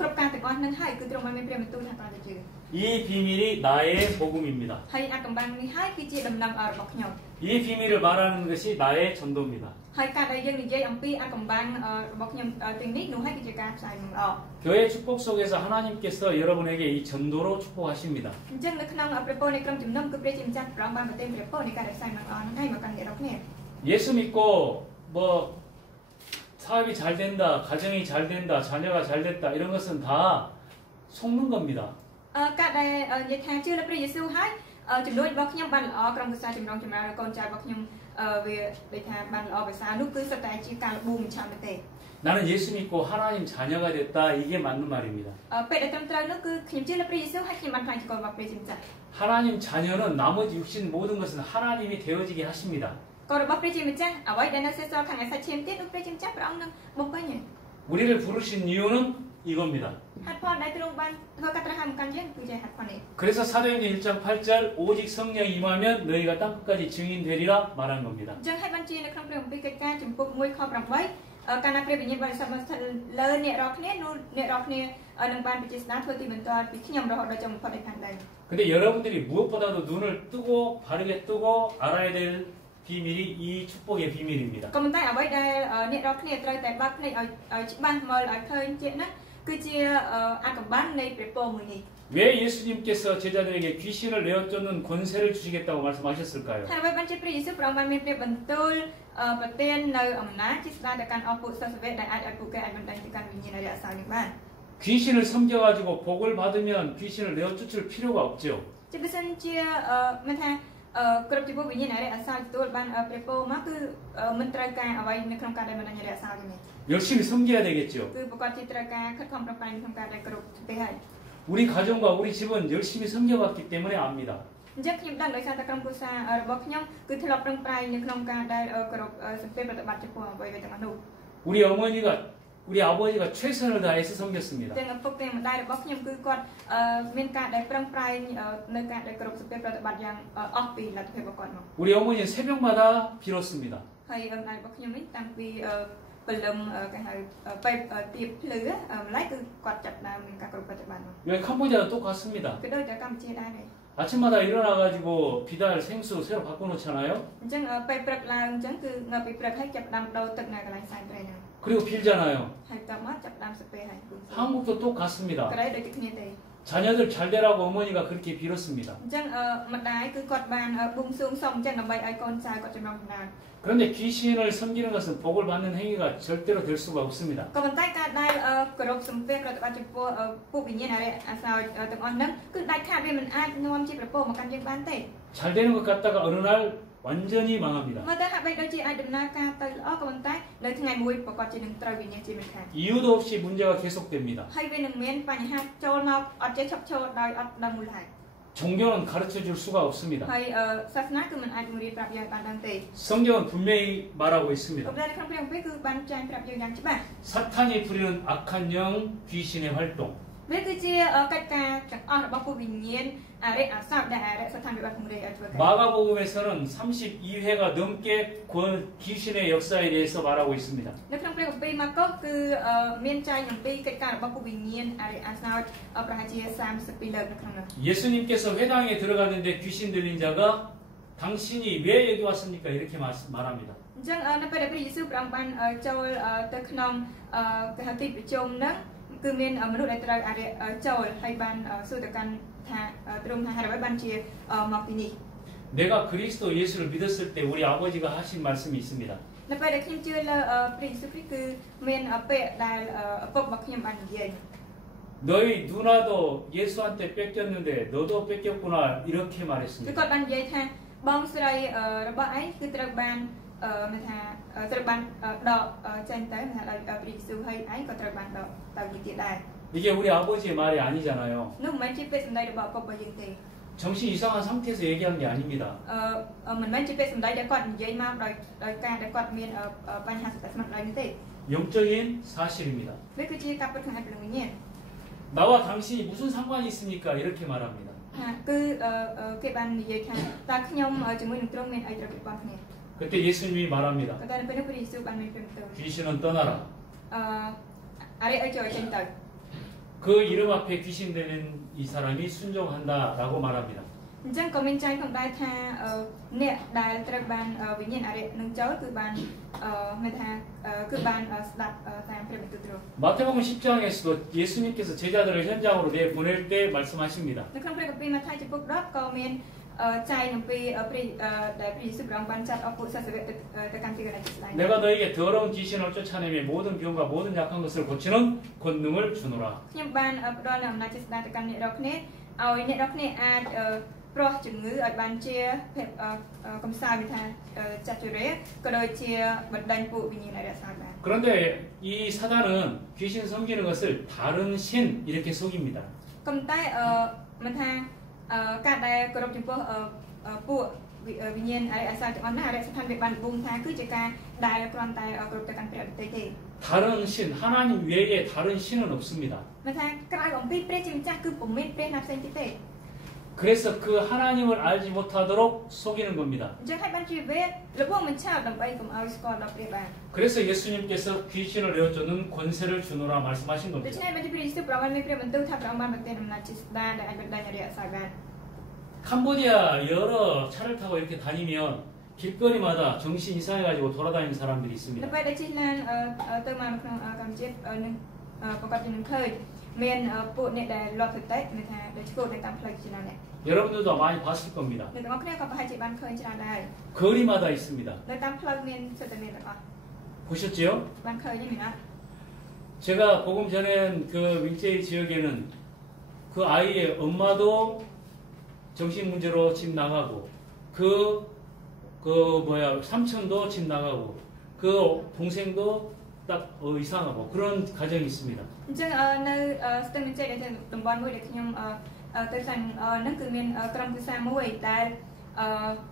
គ្រប់ការទាំងអស់ហ្នឹងហើយគឺទ្រង់បានមានព្រះបន្ទូលថាត្រូវតែជឿ 이 비밀이 나의 복음입니다. ហើយអាចកំបាំងនេះហើយគឺជាដំណឹងរបស់ខ្ញុំ 이 비밀을 말하는 것이 나의 전도입니다. ហើយការដែលយើងនិយាយអំពីអាចកំបាំងរបស់ខ្ញុំទាំងនេះនោះហើយគឺជាការផ្សាយនឹងល្អ 교회 축복 속에서 하나님께서 여러분에게 이 전도로 축복하십니다. អញ្ចឹងនៅក្នុងព្រះពរនៃក្រុមជំនុំគឺព្រះជាម្ចាស់ព្រះអង្គបានប្រទានព្រះពរនៃការផ្សាយនឹងល្អហ្នឹងហើយមកកាន់អ្នករាល់គ្នា 예수 믿고 뭐 사업이 잘 된다, 가정이 잘 된다, 자녀가 잘 됐다 이런 것은 다 속는 겁니다. ការដែលនិយាយថាជឿលើព្រះយេស៊ូវហើយចំនួនរបស់ខ្ញុំបានល្អក្រុមគ្រួសារចម្រុងចម្រើនកូនចៅរបស់ខ្ញុំវាដូចថាបានល្អភាសានោះគឺសុទ្ធតែជាការបួងមិនឆាប់ទេ 나는 예수 믿고 하나님 자녀가 됐다 이게 맞는 말입니다. ពេលដែលត្រឹមត្រូវនោះគឺខ្ញុំជឿលើព្រះយេស៊ូវហើយខ្ញុំបានខ្លាចជាកូនរបស់ព្រះជាម្ចាស់ 하나님 자녀는 나머지 육신 모든 것은 하나님이 되어지게 하십니다. កូនរបស់ព្រះជាម្ចាស់អ្វីដែលនៅសេសសល់ខាងឯសាច់ឈាមទៀតនោះព្រះជាម្ចាស់ព្រះអង្គនឹងបំពេញ 우리를 부르신 이유는 이겁니다. ហេតុផលដែលទ្រង់បានធ្វើការត្រាស់ហៅមកកាន់យើងគឺជាហេតុផលនេះ 그래서 사도행전 1장 8절 오직 성령이 임하면 너희가 땅끝까지 증인되리라 말한 겁니다. អញ្ចឹងហើយបានជានៅក្នុងព្រះគម្ពីរកិច្ចការចំពុក1ខ8កាលណាព្រះវិញ្ញាណបរិសុទ្ធបានស្ថិតលើអ្នករាល់គ្នានោះអ្នករាល់គ្នានឹងបានពិចារណាធ្វើទីបន្ទាល់ពីខ្ញុំរហូតដល់ចុងបំផុតនៃផែនដី 근데 여러분들이 무엇보다도 눈을 뜨고 바르게 뜨고 알아야 될 비밀이 이 축복의 비밀입니다. ក៏ប៉ុន្តែអ្វីដែលអ្នករាល់គ្នាត្រូវតែបើកភ្នែកឲ្យច្បាស់មើលឲ្យឃើញជាណាគឺជាអាកំបាំងនៃព្រះពរមួយនេះ 왜 예수님께서 제자들에게 귀신을 내어쫓는 권세를 주시겠다고 말씀하셨을까요? ហើយអ្វីបានជាព្រះយេស៊ូវព្រះអង្គបានមានព្រះបន្ទូលប្រទាននៅអំណាចជាស្ដេចទៅកាន់អស់ពួកសិស្សវេដែលអាចឲ្យពួកគេអាចបណ្ដេញទៅកាន់វិញ្ញាណរយៈសោនេះបាន 귀신을 섬겨가지고 복을 받으면 귀신을 내어쫓을 필요가 없죠. ជាបើសិនជាមិនថាគ្រប់ចំពោះវិញ្ញាណរយៈសោទទួលបានព្រះពរមកគឺមិនត្រូវការអ្វីនៅក្នុងការដែលបណ្ដេញរយៈសោនេះ 열심히 섬겨야 되겠죠. គឺប្រកបជាត្រូវការខិតខំប្រឹងប្រែងក្នុងការដែលគ្រប់ទៅហើយ 우리 가정과 우리 집은 열심히 섬겨봤기 때문에 압니다. អញ្ចឹងខ្ញុំដឹងដោយសារតែក្រុមគ្រួសាររបស់ខ្ញុំគឺធ្លាប់ប្រឹងប្រែងនៅក្នុងការដែលគ្រប់សម្ពាធប្រតិបត្តិចំពោះអ្វីៗទាំងអស់នោះ 우리 아버지가 최선을 다해서 섬겼습니다. ទាំងឪពុកទាំងម្ដាយរបស់ខ្ញុំគឺគាត់មានការដែលប្រឹងប្រែងនៅការដែលគ្រប់សម្ពាធប្រតិបត្តិយ៉ាងអស់ពីលទ្ធភាពរបស់គាត់មក 우리 어머니는 새벽마다 빌었습니다. ហើយម្ដាយរបស់ខ្ញុំនេះតាំងពីព្រលឹមគេហៅពេលទៀបភ្លឺម្ល៉េះគឺគាត់ចាប់ដើមមានការគ្រប់ប្រតិបត្តិមក 여기 캄보디아도 똑같습니다. គឺដូចតែកម្ពុជាដែរនេះ 아침마다 일어나가지고 비달 생수 새로 바꿔놓잖아요. អញ្ចឹងពេលព្រឹកឡើងអញ្ចឹងគឺនៅពីព្រឹកហើយចាប់ដើមដូរទឹកនៅកន្លែងសែនព្រៃហ្នឹង 그리고 빌잖아요. ហើយតមកចាប់ដើមស្ពេហើយ 한국도 똑같습니다. ក្រៃដូចតែគ្នាទេ 자녀들 잘 되라고 어머니가 그렇게 빌었습니다. អញ្ចឹងម្ដាយគឺគាត់បានបួងសួងសុំអញ្ចឹងដើម្បីឲ្យកូនចៅគាត់ចំណងចំណោទ 그런데 귀신을 섬기는 것은 복을 받는 행위가 절대로 될 수가 없습니다. ក៏ប៉ុន្តែការដែលគោរពសម្ពាធប្រតិបត្តិចំពោះពួកវិញ្ញាណអរិយអាសោទាំងអស់ហ្នឹងគឺដាច់ខាតវាមិនអាចនាំជាប្រពោមកកាន់យើងបានទេ 잘 되는 것 같다가 어느 날 완전히 망합니다. មើលទៅហាក់បីដូចជាអាចដំណើរការទៅល្អក៏ប៉ុន្តែនៅថ្ងៃមួយប្រកបជានឹងត្រូវវិញ្ញាណជាមិនខាន 이유도 없이 문제가 계속됩니다. ហើយវានឹងមានបញ្ហាចូលមកអត់ចេះឈប់ឈរដោយអត់ដឹងមូលហេតុ 종교는 가르쳐 줄 수가 없습니다. ហើយសាសនាគឺមិនអាចបង្រៀនប្រាប់យើងបានដឹងទេ 성경은 분명히 말하고 있습니다. ប៉ុន្តែនៅក្នុងព្រះគម្ពីរគឺបានចែងប្រាប់យើងយ៉ាងច្បាស់ 사탄이 부리는 악한 영, 귀신의 활동. វាគឺជាកិច្ចការទាំងអស់របស់ពួកវិញ្ញាណអរិយអសោកដែលអរិយស្ថានវិបត្តិពង្រាយឲ្យធ្វើការ 마가복음에서는 32회가 넘게 귀신의 역사에 대해서 말하고 있습니다. នៅក្នុងព្រះគម្ពីរម៉ាកុសគឺមានចែងអំពីកិច្ចការរបស់ពួកវិញ្ញាណអរិយអសោកប្រហែលជា32លើកនៅក្នុងនោះ 예수님께서 회당에 들어갔는데 귀신 들린 자가 당신이 왜 여기 왔습니까? 이렇게 말합니다. អញ្ចឹងនៅពេលដែលព្រះយេស៊ូវព្រះអង្គបានចូលទៅក្នុងគេហៅទីប្រជុំហ្នឹងគឺមានមនុស្សដែលត្រូវអរិយចូលហើយបានសួរទៅកាន់ថាទ្រង់ថាហេតុអ្វីបានជាមកទីនេះ 내가 그리스도 예수를 믿었을 때 우리 아버지가 하신 말씀이 있습니다. នៅពេលដែលខ្ញុំជឿលើព្រះយេស៊ូវគ្រីស្ទគឺមានពាក្យដែលឪពុករបស់ខ្ញុំបាននិយាយ 너희 누나도 예수한테 뺏겼는데 너도 뺏겼구나 이렇게 គឺ 말했습니다. គាត់បាននិយាយថាបងស្រីរបស់ឯងគឺត្រូវបានមានថាត្រូវបានដកចេញទៅថាដោយព្រះយេស៊ូវហើយឯងក៏ត្រូវបានដកទៅវិញទៀតដែរ 이게 우리 아버지의 말이 아니잖아요. នោះមិនមែនជាពាក្យសម្ដីរបស់ឪពុករបស់យើងទេ 정신 이상한 상태에서 얘기한 게 아닙니다. មិនមែនជាពាក្យសម្ដីដែលគាត់និយាយមកដោយការដែលគាត់មានបញ្ហាសតិស្មារតីនេះទេ 영적인 사실입니다. វាគឺជាការពិតខាងឯព្រលឹងវិញ្ញាណ 나와 당신이 무슨 상관이 있습니까? 이렇게 말합니다. ថាគឺគេបាននិយាយថាតើខ្ញុំជាមួយនឹងទ្រង់មានអីត្រូវពីបងគ្នា 그때 예수님이 말합니다. ក៏តែនៅពេលនោះព្រះយេស៊ូវបានមានព្រះបន្ទូល 귀신은 떠나라. អរិយឲ្យចូលចេញទៅ 그 이름 앞에 귀신 되는 이 사람이 순종한다라고 말합니다. អញ្ចឹងក៏មានចែងផងដែរថាអ្នកដែលត្រូវបានវិញ្ញាណអរិយនឹងចូលគឺបានមានថាគឺបានស្ដាប់តាមព្រះបន្ទូលទ្រង់ 마태복음 10장에서도 예수님께서 제자들을 현장으로 내보낼 때 말씀하십니다. នៅក្នុងព្រះគម្ពីរម៉ាថាយចំពុក10ក៏មានចែងអំពីព្រះដែលព្រះយេស៊ូវព្រះអង្គបានចាត់អស់ពួកសាសវកទៅកាន់ទីកន្លែងជាក់ស្ដែង 내가 너에게 더러운 귀신을 쫓아내며 모든 병과 모든 약한 것을 고치는 권능을 주노라. ខ្ញុំបានផ្ដល់នូវអំណាចជាស្ដែងទៅកាន់អ្នករាល់គ្នាឲ្យអ្នករាល់គ្នាអាចប្រោះជំងឺឲ្យបានជាកំសោយមានថាចាត់ជរាក៏ដូចជាបណ្ដេញពួកវិញ្ញាណអរិយសាស្ត្របាន 그런데 이 사단은 귀신 섬기는 것을 다른 신 이렇게 속입니다. ក៏តែមិនថាការដែលគោរពចំពោះពួកវិញ្ញាណអរិយសាស្ត្រទាំងអស់ណាអរិយស្ថានវាបានបួងថាគឺជាការដែលគ្រាន់តែគោរពទៅកាន់ព្រះបន្តិចទេ 다른 신 하나님 외에 다른 신은 없습니다. មិនថាក្រៅអំពីព្រះជាម្ចាស់គឺពុំមានព្រះណាផ្សេងទៀតទេ 그래서 그 하나님을 알지 못하도록 속이는 겁니다. អញ្ចឹងហើយបានជាវាលបងមិនឆាបដើម្បីកុំឲ្យស្គាល់ដល់ព្រះបាន 그래서 예수님께서 귀신을 내어쫓는 권세를 주노라 말씀하신 ដូច្ 겁니다. នេះបានជាព្រះយេស៊ូវព្រះអង្គមានព្រះបន្ទូលថាព្រះអង្គបានប្រទានអំណាចជាស្ដាដែលអាចបណ្ដេញអរិយសាស្ត្របាន 캄보디아 여러 차를 타고 이렇게 다니면 길거리마다 정신 이상해가지고 돌아다니는 사람들이 នៅ 있습니다. ពេលដែលជិះឡានទៅមកនៅក្នុងកម្ពុជានឹងប្រកាសជានឹងឃើញមានពួកអ្នកដែលលាប់សតិមានថាដូចឈួតនៅតាមផ្លូវច្រើនអ្នក 여러분들도 많이 봤을 겁니다. អ្នកទាំងអស់គ្នាក៏ប្រហែលជាបានឃើញច្រើនដែរ 거리마다 있습니다. នៅតាមផ្លូវមានសិទ្ធិមានទាំងអស់ 보셨지요? បានឃើញទេមានអត់ 제가 복음 전엔 그 윌제이 지역에는 그 아이의 엄마도 정신 문제로 집 나가고 그 삼촌도 집 나가고 그 동생도 딱 이상하고 그런 가정이 있습니다. អញ្ចឹងនៅស្ទឹងមានជ័យដែលតំបន់មួយដែលខ្ញុំទៅសាញ់ហ្នឹងគឺមានក្រុមគ្រួសារមួយដែល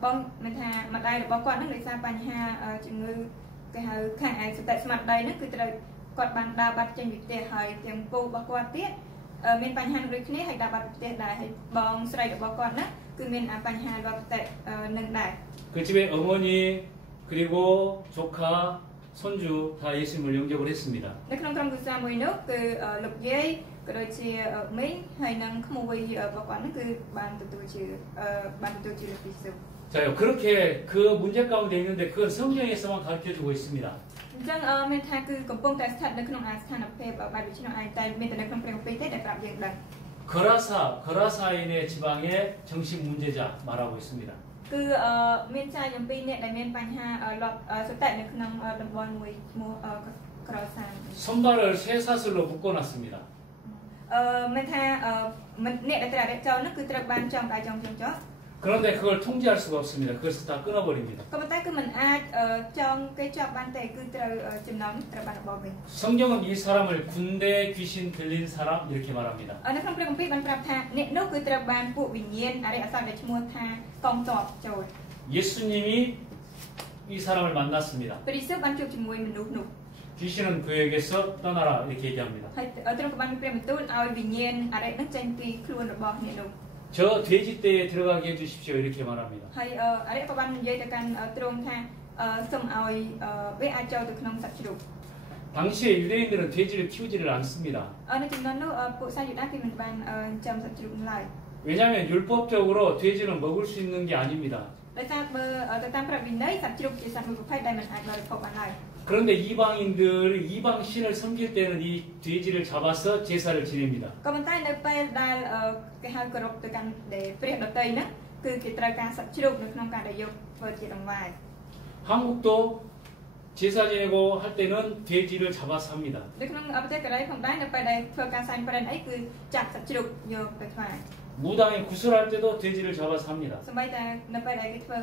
បងមានថាម្ដាយរបស់គាត់ហ្នឹងដោយសារបញ្ហាជំងឺគេហៅខាងឯសតិស្មារតីហ្នឹងគឺត្រូវគាត់បានដើរបាត់ចេញពីផ្ទះហើយទាំងពូរបស់គាត់ទៀតមានបញ្ហាដូចគ្នាហើយដើរបាត់ពីផ្ទះដែរហើយបងស្រីរបស់គាត់ហ្នឹងគឺមានបញ្ហារបស់ផ្ទះនឹងដែរ 그 집에 어머니 그리고 조카 손주 다 예수님을 영접을 했습니다. នៅក្នុងក្រុមគ្រួសារមួយនោះគឺលោកយាយក៏ដូចជាមីងហើយនិងក្មួយរបស់គាត់ហ្នឹងគឺបានទទួលជាលោកយេស៊ូវ 자요 그렇게 그 문제 가운데 있는데 그건 성경에서만 가르쳐주고 있습니다. អញ្ចឹងមានថាគឺកំពុងតែស្ថិតនៅក្នុងស្ថានភាពបែបដូច្នោះឯងតែមានតែនៅក្នុងព្រះគម្ពីរទេដែលប្រាប់យើងដឹង 거라사인의 지방의 정신 문제자 말하고 있습니다. គឺមានចែកអំពីអ្នកដែលមានបញ្ហាលាប់សតិនៅក្នុងតំបន់មួយឈ្មោះក្រសាន 손발을 쇠사슬로 묶어놨습니다. មានថាអ្នកដែលត្រូវអរិយចូលនោះគឺត្រូវបានចងដៃចងជើងចោះ 그런데 그걸 통제할 수가 없습니다. 그래서 다 끊어버립니다. ក៏ប៉ុន្តែគឺមិនអាចចងគេចាប់បានទេគឺត្រូវចំណងត្រូវបានបោះវិញ 성경은 이 사람을 군대 귀신 들린 사람 이렇게 말합니다. នៅក្នុងព្រះគម្ពីរបានប្រាប់ថាអ្នកនោះគឺត្រូវបានពួកវិញ្ញាណអរិយអសង្ខដែលឈ្មោះថាកងទ័ពចូល 예수님이 이 사람을 만났습니다. ព្រះយេស៊ូវបានជួបជាមួយមនុស្សនោះ 귀신은 그에게서 떠나라 이렇게 얘기합니다. ហើយទ្រង់ក៏បានព្រះបន្ទូលឲ្យវិញ្ញាណអរិយនឹងចេញពីខ្លួនរបស់អ្នកនោះ 저 돼지 떼에 들어가게 해주십시오 이렇게 말합니다. ហើយអរិយក៏បាននិយាយទៅកាន់ទ្រង់ថាសូមឲ្យវាអាចចូលទៅក្នុងសត្វជ្រូក 당시에 유대인들은 돼지를 키우지를 않습니다. នៅចំនួននោះពួកសាយូដាគេមិនបានចិញ្ចឹមសត្វជ្រូកនោះឡើយ 왜냐하면 율법적으로 돼지는 먹을 수 있는 게 아닙니다. ដោយសារបើទៅតាមព្រះវិន័យសត្វជ្រូកជាសត្វមួយប្រភេទដែលមិនអាចបរិភោគបានឡើយ 그런데 이방인들이 이방 신을 섬길 때는 이 돼지를 잡아서 제사를 지냅니다. ក៏ប៉ុន្តែនៅពេលដែលគេហៅគោរពទៅកាន់ព្រះដតីហ្នឹងគឺគេត្រូវការសត្វជ្រូកនៅក្នុងការដែលយកធ្វើជាដង្វាយ 한국도 제사 지내고 할 때는 돼지를 잡아서 합니다. នៅក្នុងប្រទេសកូរ៉េផងដែរនៅពេលដែលធ្វើការសែនព្រេនអីគឺចាប់សត្វជ្រូកយកទៅថ្វាយ 무당에 구슬할 때도 돼지를 잡아서 합니다. សម្បីតែនៅពេលដែលគេធ្វើ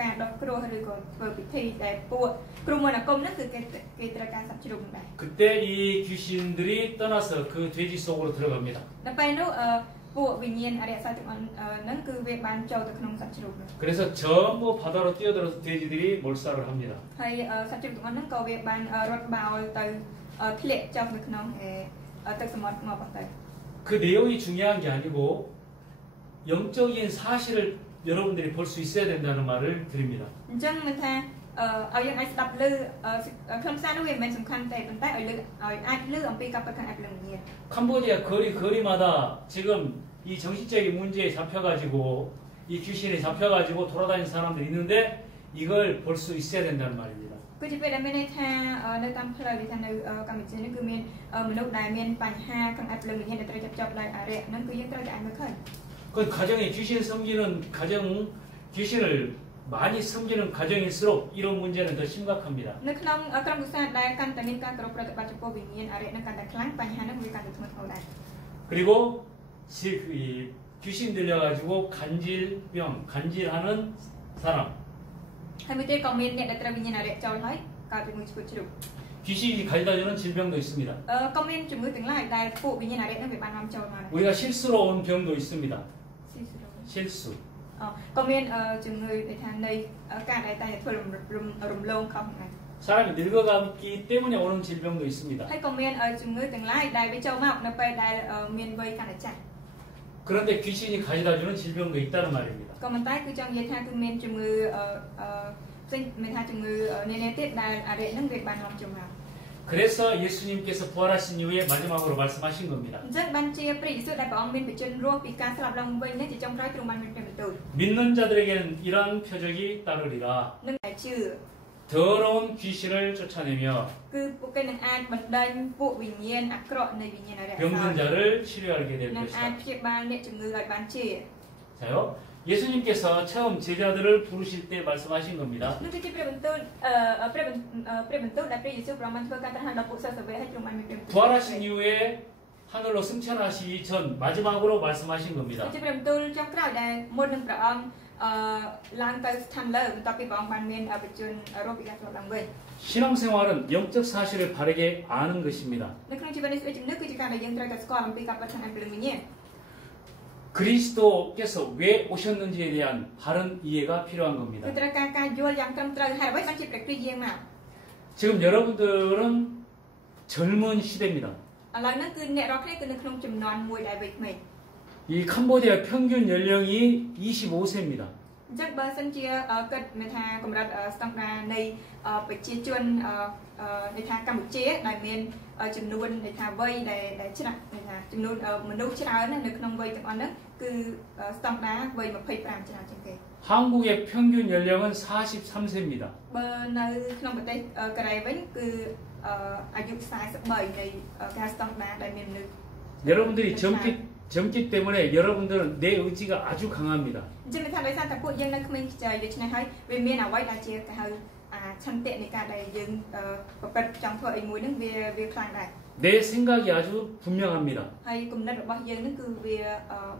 ការដុសគ្រោះឬក៏ធ្វើពិធីដែលពួកគ្រូមន្តអាគមហ្នឹងគឺគេត្រូវការសត្វជ្រូកដែរ 그때 이 귀신들이 떠나서 그 돼지 속으로 들어갑니다. នៅពេលនោះពួកវិញ្ញាណអរិយសត្វទាំងអស់ហ្នឹងគឺវាបានចូលទៅក្នុងសត្វជ្រូកនោះ 그래서 전부 바다로 뛰어들어서 돼지들이 몰살을 합니다. ហើយសត្វជ្រូកទាំងអស់ហ្នឹងក៏វាបានរត់បោលទៅធ្លាក់ចុះនៅក្នុងទឹកសមុទ្រមកទៅ 그 내용이 중요한 게 아니고 영적인 사실을 여러분들이 볼 수 있어야 된다는 말을 드립니다. អញ្ចឹងមិនថាឲ្យយើងអាចស្ដាប់ឮខ្លឹមសារនោះវាមិនមែនសំខាន់ទេប៉ុន្តែឲ្យអាចឮអំពីកັບប្រកាន់អភិលំញា 캄보디아 거리마다 지금 이 정신적인 문제에 잡혀가지고 이 귀신에 잡혀가지고 돌아다니는 사람들이 있는데 이걸 볼 수 있어야 된다는 말입니다. គឺជាពេលដែលមានន័យថានៅតាមផ្លូវដែលថានៅកម្ពុជានេះគឺមានមនុស្សដែលមានបញ្ហាក្នុងអភិលំញាដែលត្រូវចាប់ដោយអរិយហ្នឹងគឺយើងត្រូវតែអាចមើលឃើញ 그 가정에 귀신 섬기는 귀신을 많이 섬기는 가정일수록 이런 문제는 더 심각합니다. នៅក្នុងក្រុមគ្រួសារដែលកាន់តែមានការគោរពប្រតិបត្តិចំពោះវិញ្ញាណអរិយនឹងកាន់តែខ្លាំងបញ្ហាហ្នឹងវាកាន់តែធ្ងន់ធ្ងរដែរ 그리고 이 귀신 들려가지고 간질하는 사람 ហើយមួយទៀតក៏មានអ្នកដែលត្រូវវិញ្ញាណអរិយចូលហើយកើតពីមួយឈឺជ្រូក 귀신이 가져다주는 질병도 있습니다. ក៏មានជំងឺទាំងឡាយដែលពួកវិញ្ញាណអរិយហ្នឹងវាបាននាំចូលមក 우리가 실수로 온 병도 있습니다. 실수. ក៏មានជំងឺដែលថានៃការដែលតែធ្វើរំលងខុសហ្នឹង 사람이 늙어가기 때문에 오는 질병도 있습니다. ហើយក៏មានជំងឺទាំងឡាយដែលវាចូលមកនៅពេលដែលមានវ័យកាន់តែចាស់ 그런데 귀신이 가져다주는 질병도 있다는 말입니다. ក៏ប៉ុន្តែគឺចង់និយាយថាគឺមានជំងឺផ្សេងមានថាជំងឺនានាទៀតដែលអរិយហ្នឹងវាបាននាំចូលមក 그래서 예수님께서 부활하신 이후에 마지막으로 말씀하신 겁니다. អញ្ចឹងបានជាព្រះយេស៊ូវដែលព្រះអង្គមានបញ្ជារស់ពីការស្លាប់ឡើងវិញនេះជាចុងក្រោយទ្រង់បានមានព្រះបន្ទូល 믿는 자들에게는 이러한 표적이 따르리라. នឹងតែជឿ 더러운 귀신을 쫓아내며 គឺពួកគេនឹងអាចបណ្ដេញពួកវិញ្ញាណអាក្រក់នៃវិញ្ញាណអរិយ 병든 자를 치료하게 될 នឹងអាច 것이다. ព្យាបាលអ្នកជំងឺឲ្យបានជា 자요. 예수님께서 처음 제자들을 부르실 때 말씀하신 겁니다. នោះគឺជាព្រះបន្ទូលព្រះបន្ទូលដែលព្រះយេស៊ូវប្រមាណធ្វើការត្រាស់ដល់ពួកសិស្សសាវកឲ្យទ្រង់បានមានព្រះបន្ទូល 부활하신 이후에 하늘로 승천하시기 전 마지막으로 말씀하신 겁니다. គឺជាព្រះបន្ទូលចុងក្រោយដែលមុននឹងព្រះអង្គឡើងទៅស្ថានលើបន្ទាប់ពីព្រះអង្គបានមានបញ្ជារស់ពីការស្លាប់ឡើងវិញ 신앙생활은 영적 사실을 바르게 아는 것입니다. នៅក្នុងជីវិតនេះស្អីជំនឿគឺជាការដែលយើងត្រូវតែស្គាល់អំពីការពិតខាងអភិលំញាណ 그리스도께서 왜 오셨는지에 대한 바른 이해가 필요한 គឺ 겁니다. ត្រូវការយល់យ៉ាងត្រឹមត្រូវហើយអ្វីបានជាព្រះគ្រីស្ទយាងមក 지금 여러분들은 젊은 시대입니다. ឥឡូវហ្នឹងគឺអ្នករាល់គ្នាគឺនៅក្នុងចំនួនមួយដែលវ័យក្មេង 이 캄보디아 평균 연령이 25세입니다. អញ្ចឹងបើសិនជាគិតមានថាកម្រិតស្តង់ដារនៃប្រជាជននៃថាកម្ពុជាដែលមានចំនួននៃថាវ័យដែលច្រើននៃថាចំនួនមនុស្សច្រើននៅក្នុងវ័យទាំងអស់ហ្នឹងគឺស្តង់ដារវ័យ25ច្រើនជាងគេ 한국의 평균 연령은 43세입니다. បើនៅក្នុងប្រទេសកូរ៉េវិញគឺអាយុ43នៃការស្តង់ដារដែលមានមនុស្ស 여러분들이 젊기 때문에 여러분들은 내 의지가 아주 강합니다. អញ្ចឹងថាដោយសារតែពួកយើងនៅក្មេងខ្ចីដូច្នេះហើយវាមានអ្វីដែលជាគេហៅឆន្ទៈនៃការដែលយើងប្រព្រឹត្តចង់ធ្វើអីមួយហ្នឹងវាខ្លាំងដែរ 내 생각이 아주 분명합니다. ហើយគំនិតរបស់យើងហ្នឹងគឺវា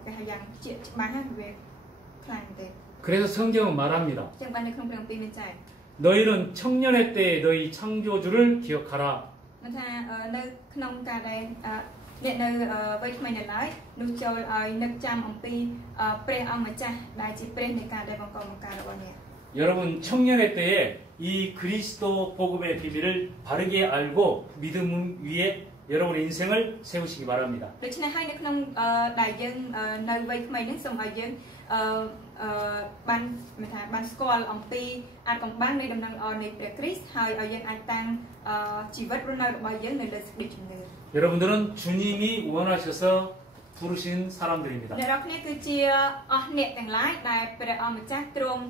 គេហៅយ៉ាងជាច្បាស់ហើយវាខ្លាំងទេ 그래서 성경은 말합니다. អញ្ចឹងបាននៅក្នុងព្រះគម្ពីរមានចែង 너희는 청년의 때에 너희 창조주를 기억하라. មិនថានៅក្នុងការដែលអ្នកនៅវ័យក្មេងនៅឡើយនោះចូលឲ្យនឹកចាំអំពីព្រះអង្គម្ចាស់ដែលជាព្រះនៃការដែលបង្កបង្ការរបស់អ្នក 여러분 청년의 때에 이 그리스도 복음의 비밀을 바르게 알고 믿음 위에 여러분의 인생을 세우시기 바랍니다. ដូច្នេះហើយនៅក្នុងដែលយើងនៅវ័យក្មេងនេះសូមឲ្យយើងបានស្គាល់អំពីអាចកំបាំងនៃដំណឹងល្អនៃព្រះគ្រីស្ទហើយឲ្យយើងអាចតាំងជីវិតរស់នៅរបស់យើងនៅលើសេចក្តីជំនឿ 여러분들은 주님이 원하셔서 부르신 사람들입니다. អ្នករាល់គ្នាគឺជាអស់អ្នកទាំងឡាយដែលព្រះអង្គម្ចាស់ទ្រង់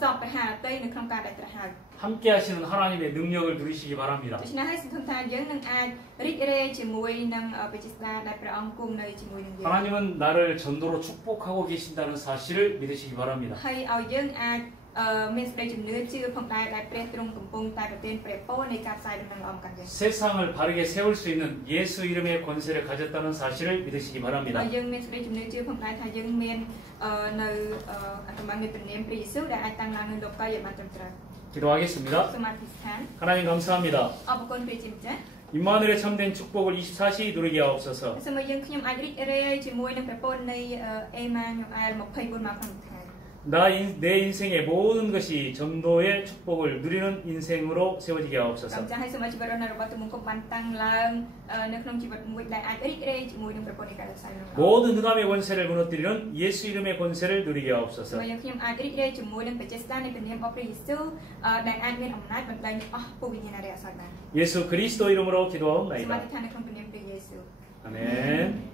សពព្រះハរតីនៅក្នុងការដែលត្រាស់ហើយ 함께 하시는 하나님의 능력을 누리시기 바랍니다. ដូច្នេះហើយសង្ឃឹមថាយើងនឹងអាចរីករាយជាមួយនឹងវិជ្ជស្ដាដែលព្រះអង្គគង់នៅជាមួយនឹងយើង 하나님은 나를 전도로 축복하고 계신다는 사실을 믿으시기 바랍니다. ហើយឲ្យយើងអាចមានសេចក្តីជំនឿជឿផងដែរដែលព្រះទ្រង់កំពុងតែប្រទានព្រះពរនៃការផ្សាយដំណឹងល្អមកកាន់យើង 세상을 바르게 세울 수 있는 예수 이름의 권세를 가졌다는 사실을 믿으시기 바랍니다. ហើយយើងមានសេចក្តីជំនឿជឿផងដែរថាយើងមាននៅកម្លាំងនៃព្រះនាមព្រះយេស៊ូវដែលអាចតាំងឡើងនៅលោកកាយឲ្យបានត្រឹមត្រូវ 기도하겠습니다. សូមអធិដ្ឋាន 하나님 감사합니다. អរគុណព្រះជាម្ចាស់ 임마누엘의 참된 축복을 24시 누리게 하옵소서. សូមឲ្យយើងខ្ញុំអាចរីករាយជាមួយនឹងព្រះពរនៃអេម៉ានូអែល24ម៉ោងក្នុងថ្ងៃ 내 인생의 모든 것이 전도의 축복을 누리는 인생으로 세워지게 សូម 하옵소서. ចាស់ឲ្យសូមឲ្យជីវិតរបស់ទូមង្គមបានតាំងឡើងនៅក្នុងជីវិតមួយដែលអាចរីករាយជាមួយនឹងព្រះពរនៃការរក្សារបស់ 모든 흑암의 권세를 무너뜨리는 예수 이름의 권세를 누리게 សូម 하옵소서. ឲ្យខ្ញុំអាចរីករាយជាមួយនឹងបច្ចេកទេសនៃព្រះនាមរបស់ព្រះយេស៊ូវដែលអាចមានអំណាចបណ្ដេញអស់ពុវិញ្ញាណរៈអសរបាន 예수 그리스도 이름으로 សូមអធិ 기도하옵나이다. ដ្ឋាននៅក្នុងព្រះនាមព្រះយេស៊ូវ 아멘.